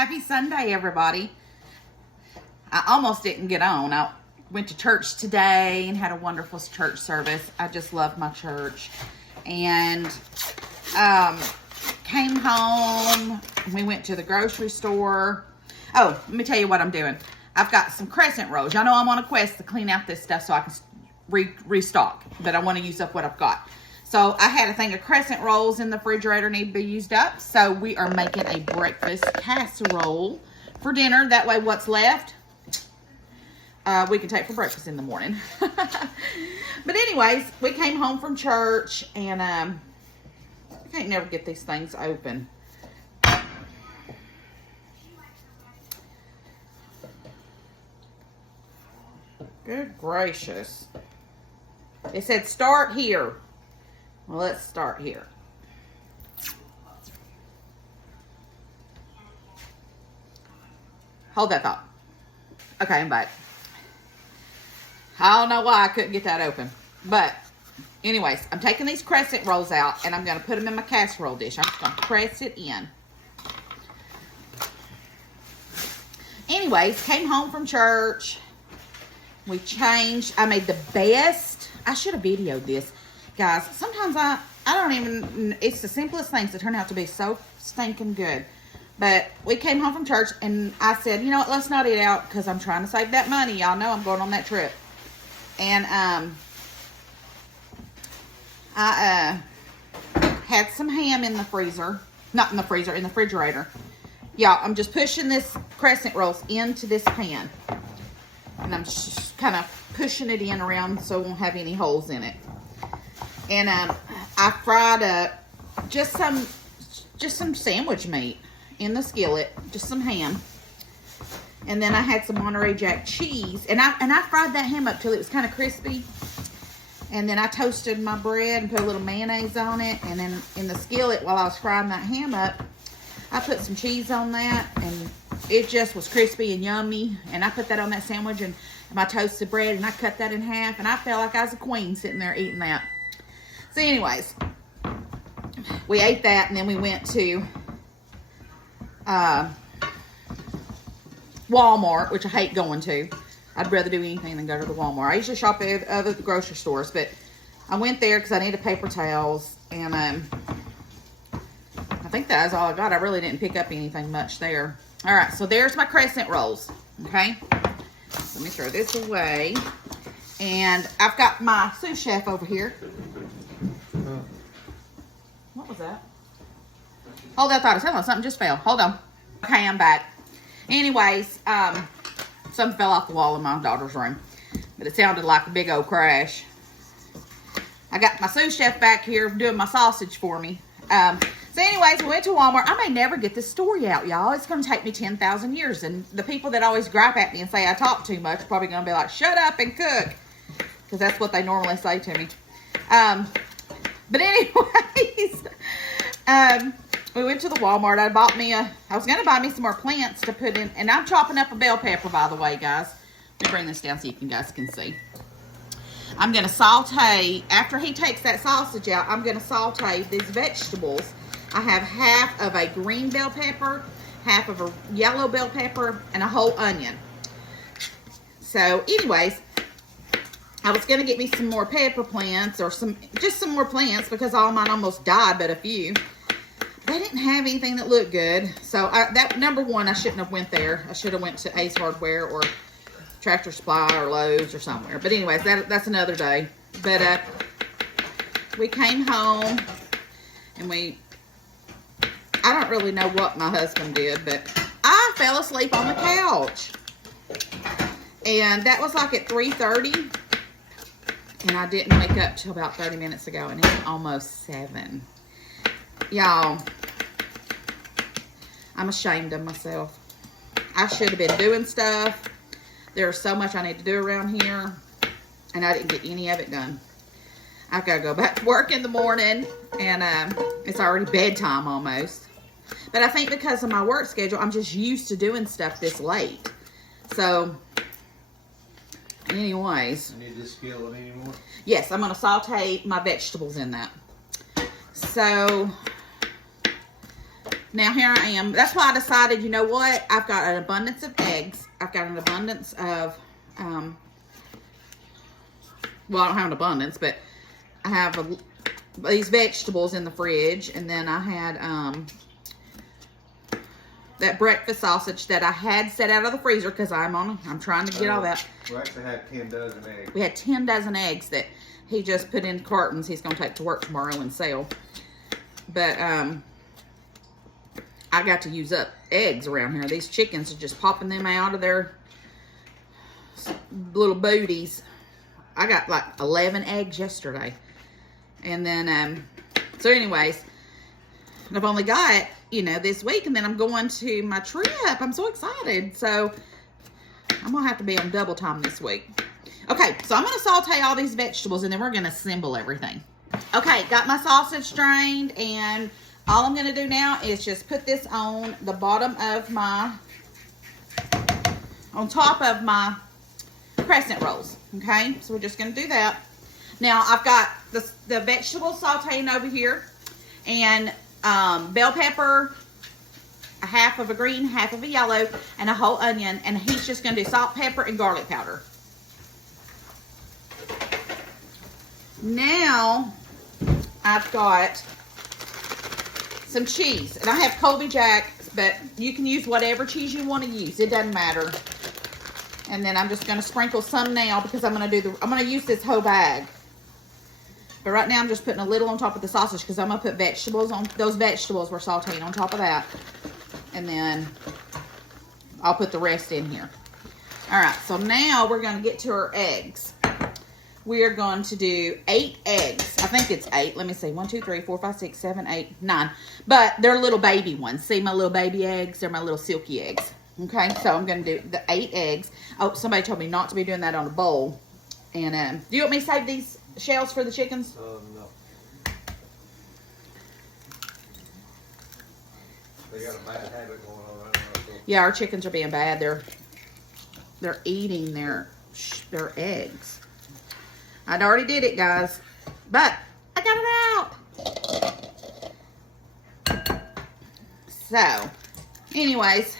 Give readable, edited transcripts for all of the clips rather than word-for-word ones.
Happy Sunday, everybody. I almost didn't get on. I went to church today and had a wonderful church service. I just love my church. And came home. We went to the grocery store. Oh, let me tell you what I'm doing. I've got some crescent rolls. Y'all know I'm on a quest to clean out this stuff so I can restock. But I want to use up what I've got. So I had a thing of crescent rolls in the refrigerator need to be used up. So we are making a breakfast casserole for dinner. That way what's left, we can take for breakfast in the morning. But anyways, we came home from church and I can't never get these things open. Good gracious. It said start here. Well, let's start here. Hold that thought. Okay, I'm back. I don't know why I couldn't get that open. But, anyways, I'm taking these crescent rolls out and I'm going to put them in my casserole dish. I'm just going to press it in. Anyways, came home from church. We changed. I made the best. I should have videoed this. Guys, sometimes I don't even, it's the simplest things that turn out to be so stinking good. But we came home from church and I said, you know what, let's not eat out because I'm trying to save that money. Y'all know I'm going on that trip. And I had some ham in the freezer. Not in the freezer, in the refrigerator. Y'all, I'm just pushing this crescent rolls into this pan. And I'm just kind of pushing it in around so it won't have any holes in it. And I fried up just some sandwich meat in the skillet, just some ham. And then I had some Monterey Jack cheese, and I fried that ham up till it was kind of crispy. And then I toasted my bread and put a little mayonnaise on it. And then in the skillet, while I was frying that ham up, I put some cheese on that, and it just was crispy and yummy. And I put that on that sandwich and my toasted bread, and I cut that in half, and I felt like I was a queen sitting there eating that. So anyways, we ate that, and then we went to Walmart, which I hate going to. I'd rather do anything than go to the Walmart. I usually shop at other grocery stores, but I went there because I needed paper towels, and I think that's all I got. I really didn't pick up anything much there. All right, so there's my crescent rolls, okay? Let me throw this away. And I've got my sous chef over here. What was that? Hold that thought. It sounded like something just fell. Hold on. Okay, I'm back. Anyways, something fell off the wall in my daughter's room. But it sounded like a big old crash. I got my sous chef back here doing my sausage for me. So anyways, we went to Walmart. I may never get this story out, y'all. It's going to take me 10,000 years. And the people that always gripe at me and say I talk too much are probably going to be like, shut up and cook. Because that's what they normally say to me. But anyways, we went to the Walmart. I was going to buy me some more plants to put in. And I'm chopping up a bell pepper, by the way, guys. Let me bring this down so you guys can see. I'm going to saute, after he takes that sausage out, I'm going to saute these vegetables. I have half of a green bell pepper, half of a yellow bell pepper, and a whole onion. So anyways, I was going to get me some more pepper plants or just some more plants because all mine almost died, but a few. They didn't have anything that looked good. So that number one, I shouldn't have went there. I should have went to Ace Hardware or Tractor Supply or Lowe's or somewhere. But anyways, that's another day. But we came home and I don't really know what my husband did, but I fell asleep on the couch. And that was like at 3:30. And I didn't wake up till about 30 minutes ago, and it's almost 7. Y'all, I'm ashamed of myself. I should have been doing stuff. There's so much I need to do around here, and I didn't get any of it done. I've got to go back to work in the morning, and it's already bedtime almost. But I think because of my work schedule, I'm just used to doing stuff this late. So, anyways. I need this skillet anymore? Yes, I'm going to saute my vegetables in that. So, Now here I am. That's why I decided, you know what? I've got an abundance of eggs. I've got an abundance of, well, I don't have an abundance, but I have these vegetables in the fridge. And then I had that breakfast sausage that I had set out of the freezer because I'm trying to get all that. We actually had 10 dozen eggs. We had 10 dozen eggs that he just put in cartons. He's going to take to work tomorrow and sell. But I got to use up eggs around here. These chickens are just popping them out of their little booties. I got like 11 eggs yesterday. And then, so anyways, I've only got, you know, this week. And then I'm going to my trip. I'm so excited. So I'm going to have to be on double time this week. Okay, so I'm going to saute all these vegetables and then we're going to assemble everything. Okay, got my sausage drained, and all I'm going to do now is just put this on the bottom of my, on top of my crescent rolls. Okay, so we're just going to do that. Now, I've got the vegetables sauteing over here, and bell pepper, a half of a green, half of a yellow, and a whole onion, and he's just going to do salt, pepper, and garlic powder. Now, I've got some cheese, and I have Colby Jack, but you can use whatever cheese you want to use. It doesn't matter. And then I'm just going to sprinkle some now because I'm going to use this whole bag. But right now I'm just putting a little on top of the sausage because I'm going to put vegetables on. Those vegetables we're sauteing on top of that. And then I'll put the rest in here. All right, so now we're going to get to our eggs. We are going to do 8 eggs. I think it's 8. Let me see. 1, 2, 3, 4, 5, 6, 7, 8, 9. But they're little baby ones. See my little baby eggs? They're my little silky eggs. Okay, so I'm going to do the 8 eggs. Oh, somebody told me not to be doing that on a bowl. And do you want me to save these shells for the chickens? No. They got a bad habit going on right now. So. Yeah, our chickens are being bad. They're eating their eggs. I'd already did it, guys, but I got it out. So, anyways,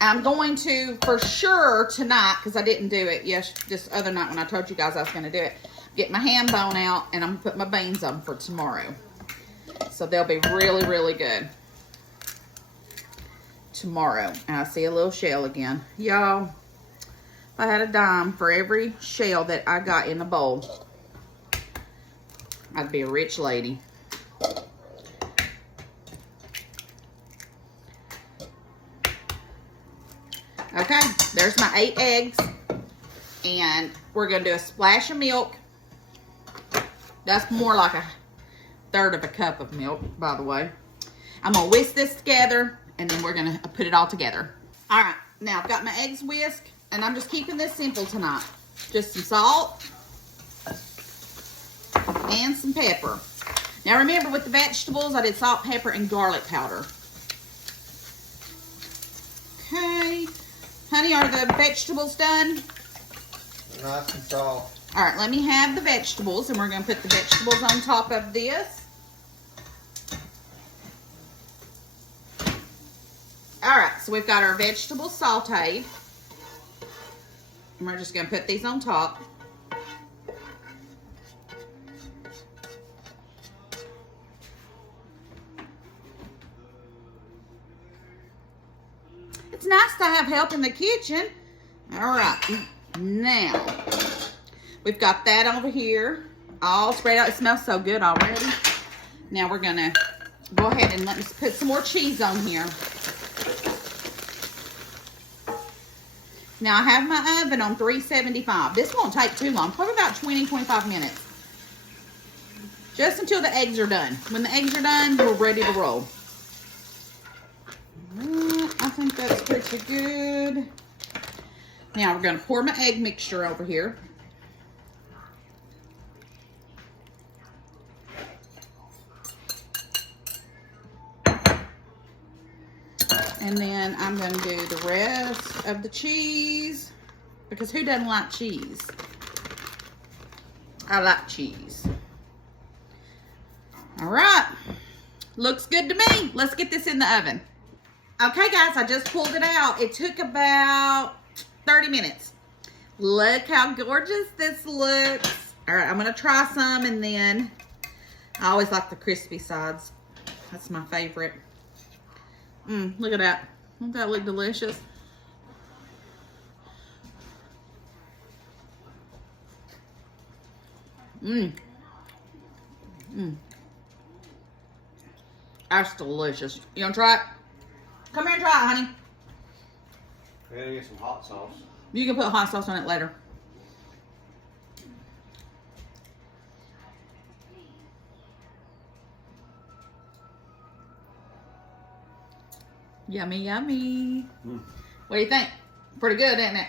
I'm going to, for sure, tonight, because I didn't do it this other night when I told you guys I was going to do it, get my ham bone out, and I'm going to put my beans on for tomorrow. So, they'll be really, really good tomorrow. And I see a little shell again. Y'all, if I had a dime for every shell that I got in the bowl, I'd be a rich lady. Okay, there's my 8 eggs. And we're going to do a splash of milk. That's more like a third of a cup of milk, by the way. I'm going to whisk this together, and then we're going to put it all together. All right, now I've got my eggs whisked, and I'm just keeping this simple tonight. Just some salt and some pepper. Now remember, with the vegetables, I did salt, pepper, and garlic powder. Okay. Honey, are the vegetables done? Nice and soft. All right, let me have the vegetables, and we're going to put the vegetables on top of this. All right, so we've got our vegetables sauteed. And we're just going to put these on top. It's nice to have help in the kitchen. All right, now we've got that over here all spread out. It smells so good already. Now we're going to go ahead and let me put some more cheese on here. Now I have my oven on 375. This won't take too long, probably about 20-25 minutes. Just until the eggs are done. When the eggs are done, we're ready to roll. I think that's pretty good. Now we're going to pour my egg mixture over here. And then I'm going to do the rest of the cheese, because who doesn't like cheese? I like cheese. All right. Looks good to me. Let's get this in the oven. Okay, guys, I just pulled it out. It took about 30 minutes. Look how gorgeous this looks. All right, I'm going to try some, and then I always like the crispy sides. That's my favorite. Look at that. Doesn't that look delicious? That's delicious. You want to try it? Come here and try it, honey. We gotta get some hot sauce. You can put hot sauce on it later. Yummy, yummy. What do you think? Pretty good, isn't it?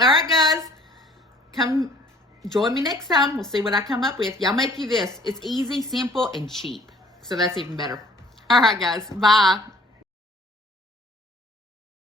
All right, guys. Come join me next time. We'll see what I come up with. Y'all make you this. It's easy, simple, and cheap. So that's even better. All right, guys. Bye.